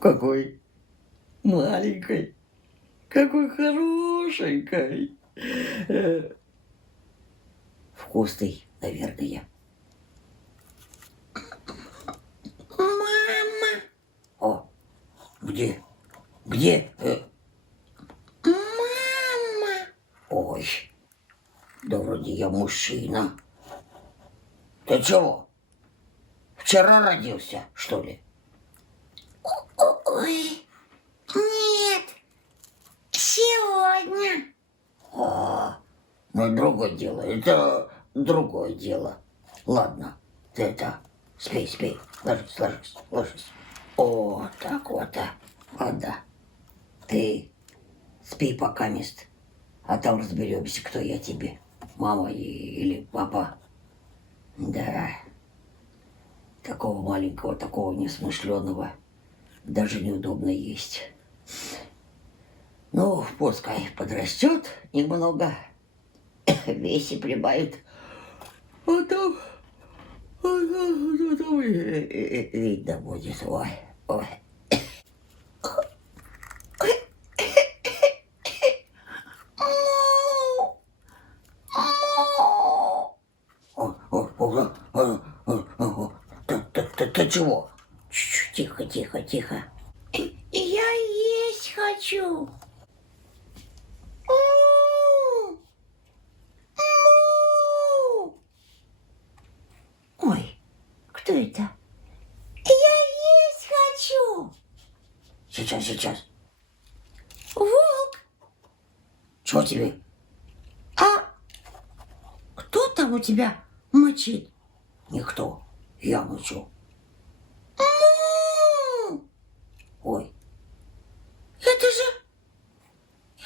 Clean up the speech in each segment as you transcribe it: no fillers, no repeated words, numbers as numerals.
Какой маленькой, какой хорошенькой. Вкусный, наверное. Мама! О, где? Где? Мама! Ой, да вроде я мужчина. Ты чего? Вчера родился, что ли? Ой, нет, сегодня. Ну, другое дело, это другое дело. Ладно, ты это, спи, спи, ложись, ложись, ложись. О, так вот, ладно. Ты спи пока мест, а там разберемся, кто я тебе, мама или папа. Да, такого маленького, такого несмышленого даже неудобно есть. Ну, пускай подрастет немного, весе прибавит, а там видно будет. Ой, ой. Ты чего? Тихо, тихо, тихо. Я есть хочу. Ой, кто это? Я есть хочу. Сейчас, сейчас. Волк, Чего тебе? а кто там у тебя мочит? Никто. Я мучу. Ой,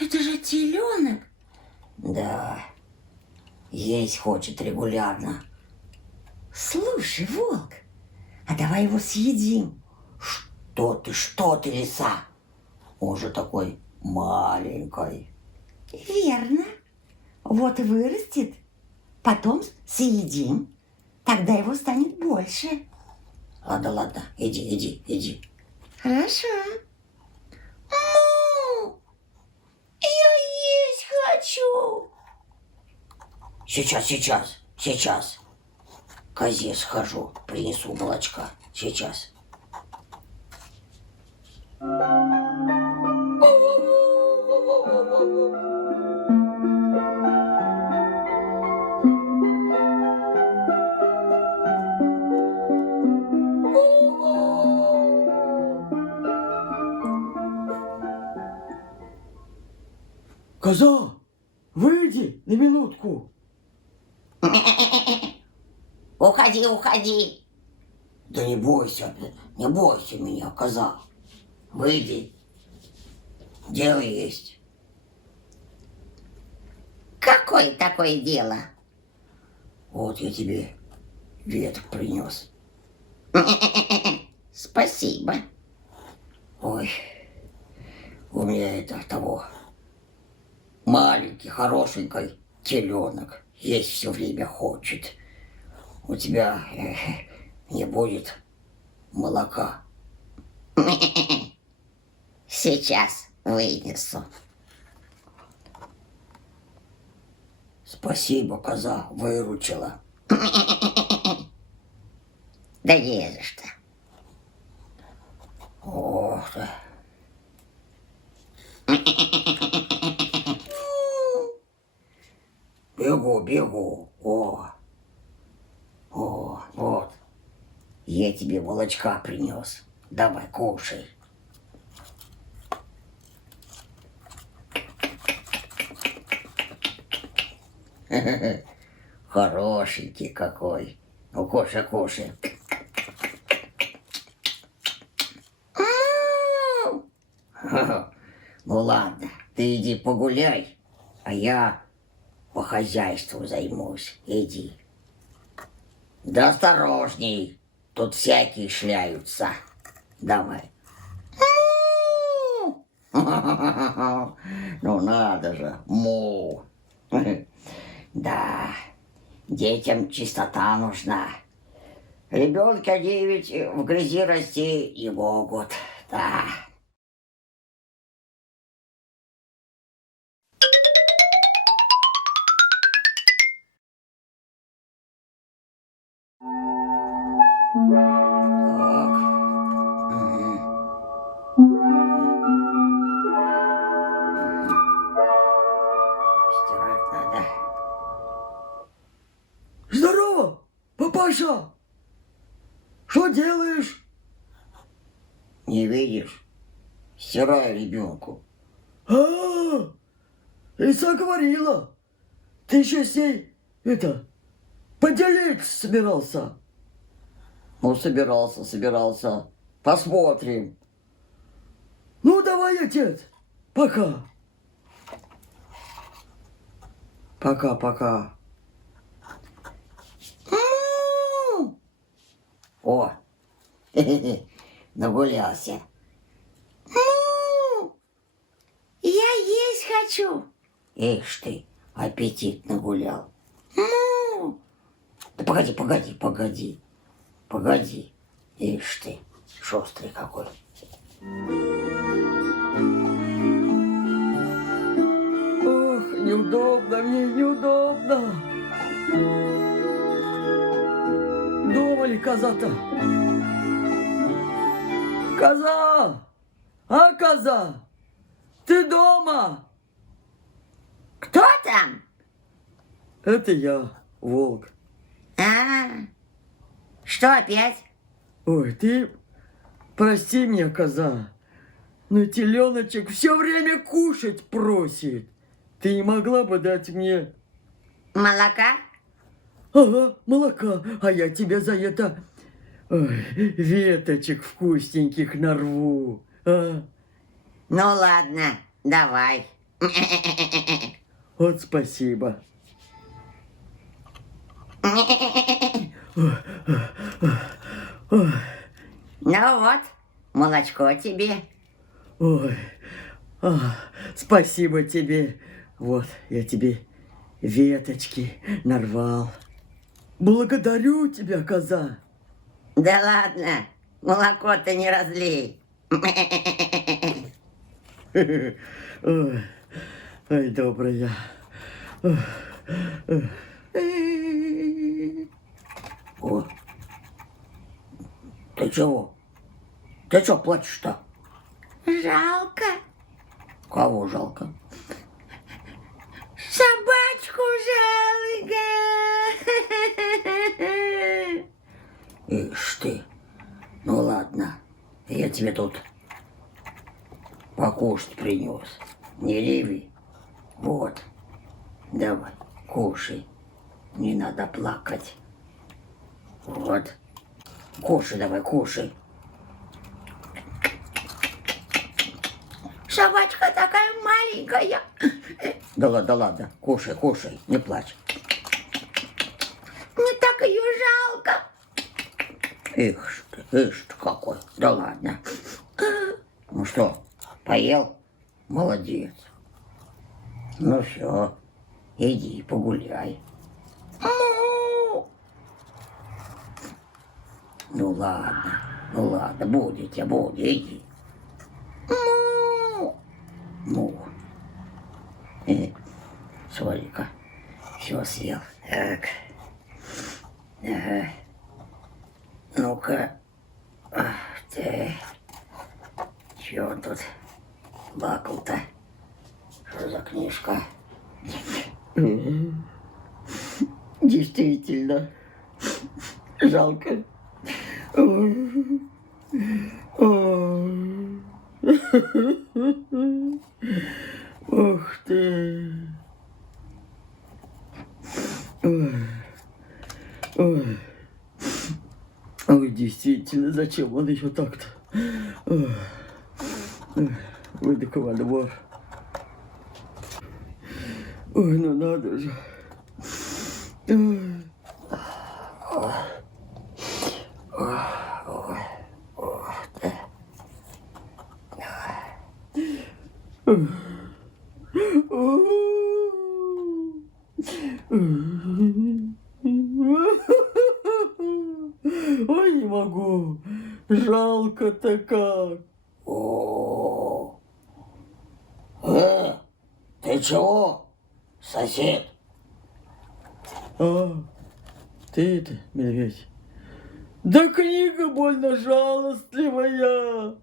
Это же теленок. да. Есть хочет регулярно. Слушай, волк, а давай его съедим. Что ты, лиса? Он же такой маленький. Верно. Вот вырастет, потом съедим. Тогда его станет больше. Ладно, ладно, иди. Хорошо. Я есть хочу. Сейчас. К козе схожу, принесу молочка. Сейчас. Коза, выйди на минутку. Уходи. Да не бойся меня, коза. Выйди. Дело есть. Какое такое дело? Вот я тебе веток принес. Спасибо. Ой, у меня это того маленький, хорошенький теленок есть все время хочет. У тебя не будет молока. Сейчас вынесу. Спасибо, коза, выручила. Да не за что. Ох ты. Бегу. Вот. Я тебе молочка принес. Давай, кушай. Хорошенький какой. Ну, кушай. Ну ладно, ты иди погуляй, а я по хозяйству займусь. Иди. Да осторожней, тут всякие шляются. Давай. Ну надо же, му. Да, детям чистота нужна. Ребенка 9 в грязи расти не могут. Да. Так. Стирать надо. Здорово, папаша! Что делаешь? Не видишь? Стираю ребенку. Лиса говорила. Ты еще с ней, поделиться собирался. Ну, собирался. Посмотрим. Ну, давай, отец, пока. Пока. О, нагулялся. Я есть хочу. Ишь ты, аппетит нагулял. Да погоди. Ишь ты, шустрый какой. Ох, неудобно мне, неудобно. Дома ли коза-то? Коза! А, коза? Ты дома? Кто там? Это я, волк. Что опять? Ой, ты прости меня, коза, но теленочек все время кушать просит. Ты не могла бы дать мне... Молока? Ага, молока, а я тебе за это веточек вкусненьких нарву. А? Ну ладно, давай. Вот спасибо. Ну вот, молочко тебе. Ой, спасибо тебе. Вот, я тебе веточки нарвал. Благодарю тебя, коза. Да ладно, молоко-то не разлей. Ой, добрая. О, ты чего? Ты что плачешь-то? Жалко. Кого жалко? Собачку жалко. Ишь ты. Ну ладно, я тебе тут покушать принес. Не реви. Вот. Давай, кушай. Не надо плакать. Вот. Кушай давай, кушай. Собачка такая маленькая. Да ладно, кушай, не плачь. Мне так ее жалко. Ишь ты какой. Да ладно. Ну что, поел? Молодец. Ну все, иди погуляй. Ну ладно, будет, иди. Ну, смотри-ка, все съел. Так. Ага. Ну-ка. Ты. Чё он тут лакал-то? Что за книжка? Действительно. Жалко. Ух ты. Ой, действительно, зачем он еще так-то? Выйду-ка во двор. Ой, ну надо же. Ой, не могу. Жалко-то как. О, ты чего, сосед? А, ты это, медведь? Да книга больно жалостливая.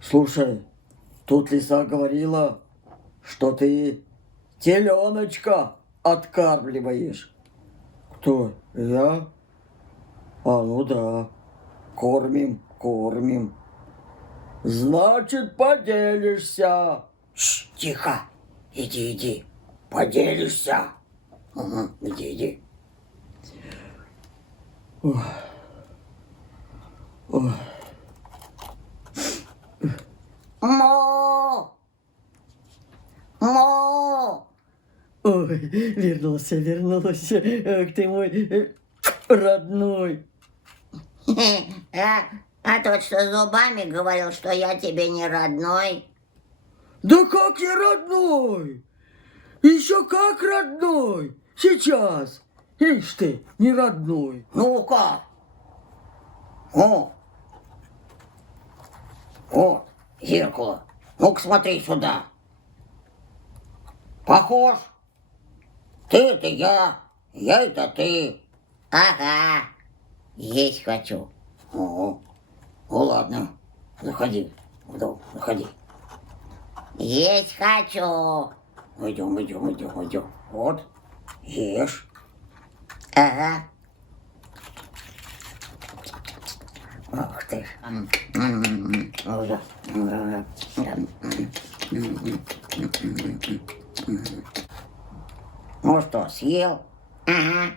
Слушай, тут лиса говорила, что ты теленочка откармливаешь. Кто? Я? Ну да. Кормим, кормим. Значит, поделишься. Тихо, иди, поделишься. Угу, иди. Мо! Ой, вернулся. Ах ты мой родной. А тот, что зубами говорил, что я тебе не родной. Да как я родной? Еще как родной. Сейчас. Ишь ты, не родной. Ну-ка. О, вот, зеркало. Ну-ка смотри сюда. Похож? Ты это я это ты. Ага, есть хочу. Ну ладно, заходи в дом, заходи. Есть хочу. Идем. Вот, ешь. Ага. Ах ты ж. Ну что, съел? Ага.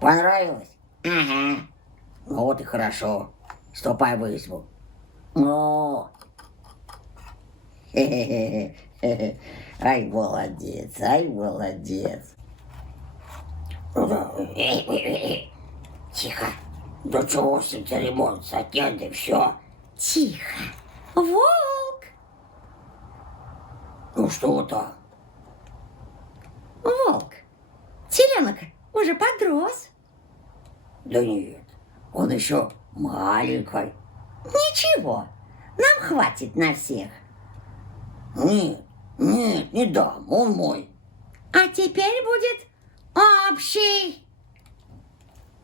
Понравилось? Ага. Ну вот и хорошо. Ступай в избу. О, Ай, молодец. Тихо. Да чего с этим ремонт сотнять, да все. тихо. Волк. Ну что так? Волк. Теленок уже подрос. Да нет, он еще маленький. Ничего, нам хватит на всех. Нет, не дам, он мой. А теперь будет общий.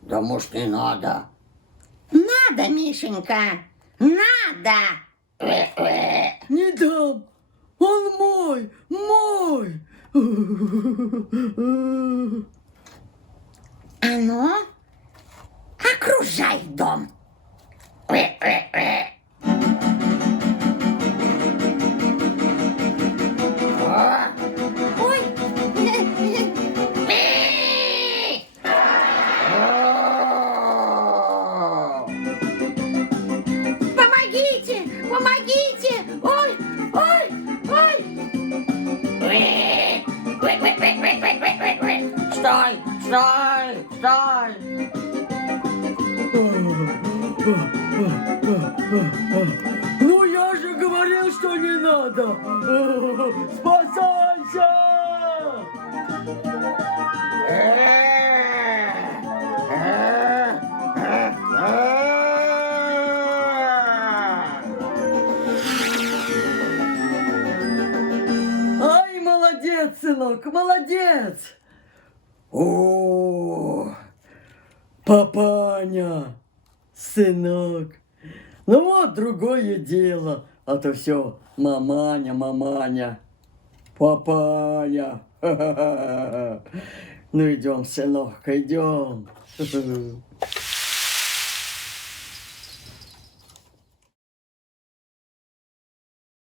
Да может не надо. Надо, Мишенька, надо. Не дам. Он мой. А ну, окружай дом. Ой. Помогите! Ой! Стой! Ну я же говорил, что не надо. Спасайся! Ай, молодец, сынок, молодец! О, папаня, сынок. Ну вот другое дело, а то все маманя. Папаня. Ну идем, сынок, идем.